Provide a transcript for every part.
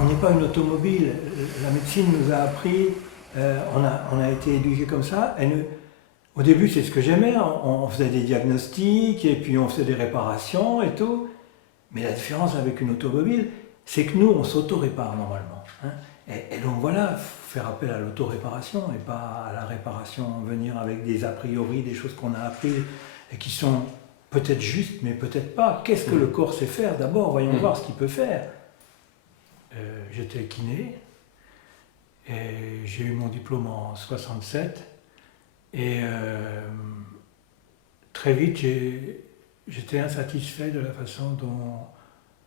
on n'est pas une automobile. La médecine nous a appris, on a été éduqués comme ça. Au début, c'est ce que j'aimais, on faisait des diagnostics et puis on faisait des réparations et tout. Mais la différence avec une automobile, c'est que nous, on s'auto-répare normalement. Hein. Et donc voilà, faire appel à l'auto-réparation et pas à la réparation, venir avec des a priori, des choses qu'on a apprises et qui sont peut-être justes, mais peut-être pas. Qu'est-ce que le corps sait faire d'abord? Voyons voir ce qu'il peut faire. J'étais kiné et j'ai eu mon diplôme en 67 et très vite j'étais insatisfait de la façon dont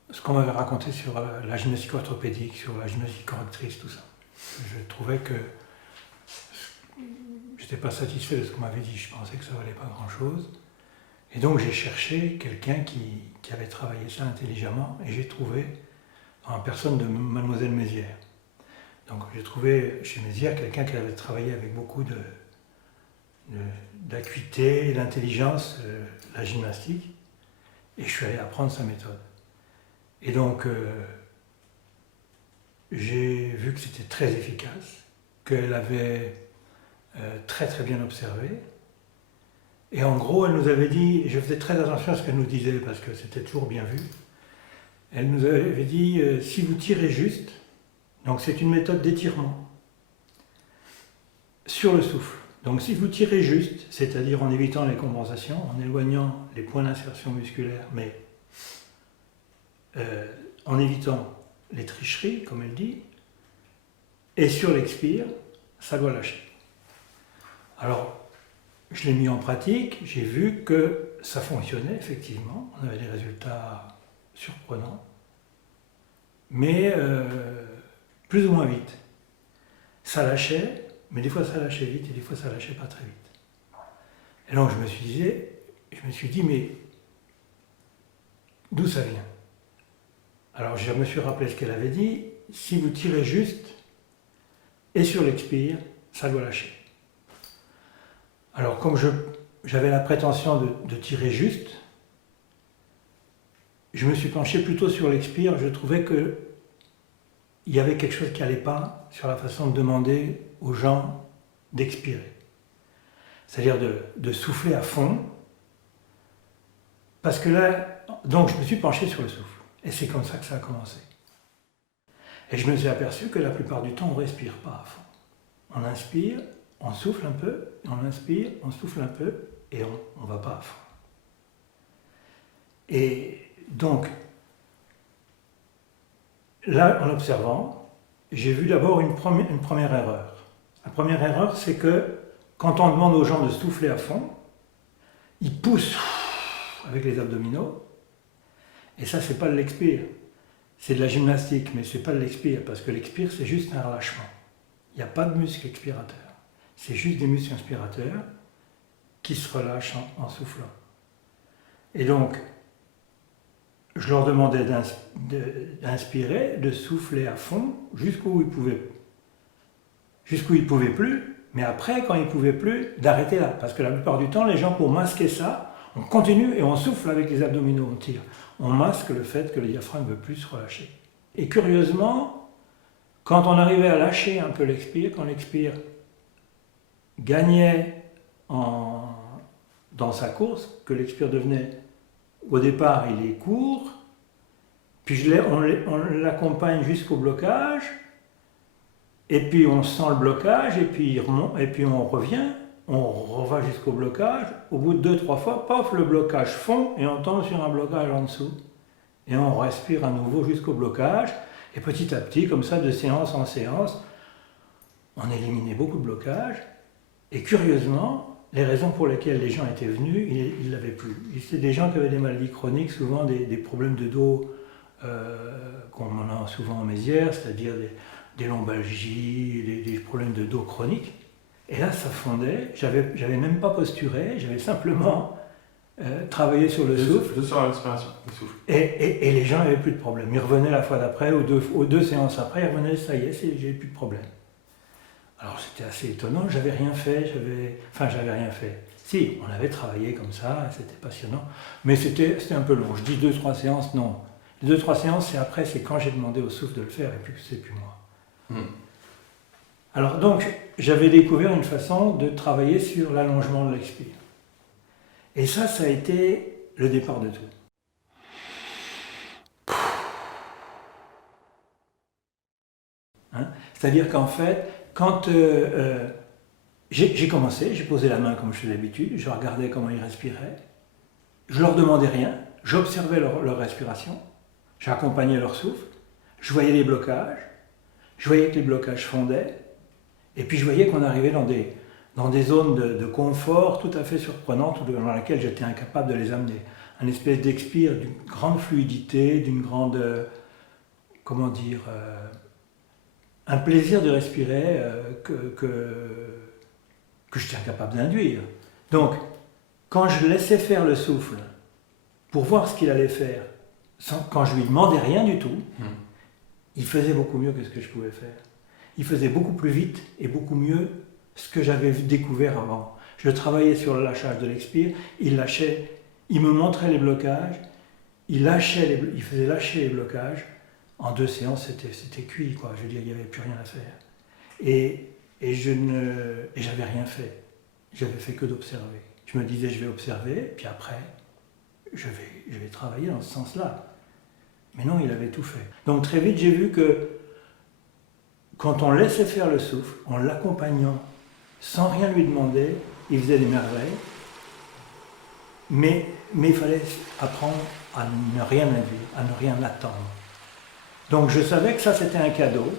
ce qu'on m'avait raconté sur la gymnastique orthopédique, sur la gymnastique correctrice, tout ça. Je trouvais que j'étais pas satisfait de ce qu'on m'avait dit, je pensais que ça valait pas grand-chose. Et donc j'ai cherché quelqu'un qui avait travaillé ça intelligemment et j'ai trouvé en personne de Mademoiselle Mézières. Donc j'ai trouvé chez Mézières quelqu'un qui avait travaillé avec beaucoup d'acuité, d'intelligence, la gymnastique, et je suis allé apprendre sa méthode. Et donc j'ai vu que c'était très efficace, qu'elle avait très très bien observé. Et en gros, elle nous avait dit, et je faisais très attention à ce qu'elle nous disait parce que c'était toujours bien vu, elle nous avait dit, si vous tirez juste, donc c'est une méthode d'étirement, sur le souffle. Donc si vous tirez juste, c'est-à-dire en évitant les compensations, en éloignant les points d'insertion musculaire, mais en évitant les tricheries, comme elle dit, et sur l'expire, ça doit lâcher. Alors, je l'ai mis en pratique, j'ai vu que ça fonctionnait effectivement, on avait des résultats surprenants, mais plus ou moins vite. Ça lâchait, mais des fois ça lâchait vite et des fois ça lâchait pas très vite. Et donc je me suis dit, mais d'où ça vient? Alors je me suis rappelé ce qu'elle avait dit, si vous tirez juste et sur l'expire, ça doit lâcher. Alors comme j'avais la prétention de tirer juste, je me suis penché plutôt sur l'expire, je trouvais qu'il y avait quelque chose qui n'allait pas sur la façon de demander aux gens d'expirer. C'est-à-dire de souffler à fond, parce que là, donc je me suis penché sur le souffle. Et c'est comme ça que ça a commencé. Et je me suis aperçu que la plupart du temps, on ne respire pas à fond. On inspire, on souffle un peu, on inspire, on souffle un peu, et on ne va pas à fond. Et donc, là, en observant, j'ai vu d'abord une première erreur. La première erreur, c'est que quand on demande aux gens de souffler à fond, ils poussent avec les abdominaux, et ça, c'est pas de l'expire. C'est de la gymnastique, mais c'est pas de l'expire, parce que l'expire, c'est juste un relâchement. Il n'y a pas de muscle expirateur. C'est juste des muscles inspirateurs qui se relâchent en soufflant. Et donc, je leur demandais d'inspirer, de souffler à fond jusqu'où ils pouvaient plus, mais après, quand ils ne pouvaient plus, d'arrêter là. Parce que la plupart du temps, les gens, pour masquer ça, on continue et on souffle avec les abdominaux, on tire. On masque le fait que le diaphragme ne veut plus se relâcher. Et curieusement, quand on arrivait à lâcher un peu l'expire, quand l'expire gagnait dans sa course, que l'expire devenait, au départ, il est court, puis on l'accompagne jusqu'au blocage, et puis on sent le blocage, et puis on revient, on va jusqu'au blocage, au bout de 2-3 fois, paf, le blocage fond, et on tombe sur un blocage en dessous. Et on respire à nouveau jusqu'au blocage, et petit à petit, comme ça, de séance en séance, on éliminait beaucoup de blocages, et curieusement, les raisons pour lesquelles les gens étaient venus, ils ne l'avaient plus. C'était des gens qui avaient des maladies chroniques, souvent des problèmes de dos, qu'on en a souvent en Mézières, c'est-à-dire des lombalgies, des problèmes de dos chroniques. Et là, ça fondait, j'avais même pas posturé, j'avais simplement travaillé sur le souffle. Sur la respiration, le souffle. Et les gens n'avaient plus de problème. Ils revenaient la fois d'après, aux deux séances après, ils revenaient, ça y est, j'ai plus de problème. Alors c'était assez étonnant, j'avais rien fait. Si, on avait travaillé comme ça, c'était passionnant, mais c'était un peu long. Je dis 2-3 séances, non. Les 2-3 séances, c'est quand j'ai demandé au souffle de le faire et puis que c'est plus moi. Alors donc, j'avais découvert une façon de travailler sur l'allongement de l'expire. Et ça a été le départ de tout. Hein? C'est-à-dire qu'en fait, quand j'ai commencé, j'ai posé la main comme je fais d'habitude, je regardais comment ils respiraient, je leur demandais rien, j'observais leur respiration, j'accompagnais leur souffle, je voyais les blocages, je voyais que les blocages fondaient, et puis je voyais qu'on arrivait dans des zones de confort tout à fait surprenantes dans lesquelles j'étais incapable de les amener. Un espèce d'expire d'une grande fluidité, d'une grande, comment dire, un plaisir de respirer que j'étais incapable d'induire. Donc, quand je laissais faire le souffle pour voir ce qu'il allait faire, quand je lui demandais rien du tout, il faisait beaucoup mieux que ce que je pouvais faire. Il faisait beaucoup plus vite et beaucoup mieux ce que j'avais découvert avant. Je travaillais sur le lâchage de l'expire, il lâchait, il me montrait les blocages, il faisait lâcher les blocages. En 2 séances, c'était cuit, quoi. Je veux dire, il n'y avait plus rien à faire. Et j'avais rien fait. J'avais fait que d'observer. Je me disais, je vais observer, puis après, je vais travailler dans ce sens-là. Mais non, il avait tout fait. Donc très vite, j'ai vu que quand on laissait faire le souffle, en l'accompagnant, sans rien lui demander, il faisait des merveilles. Mais il fallait apprendre à ne rien induire, à ne rien attendre. Donc je savais que ça, c'était un cadeau.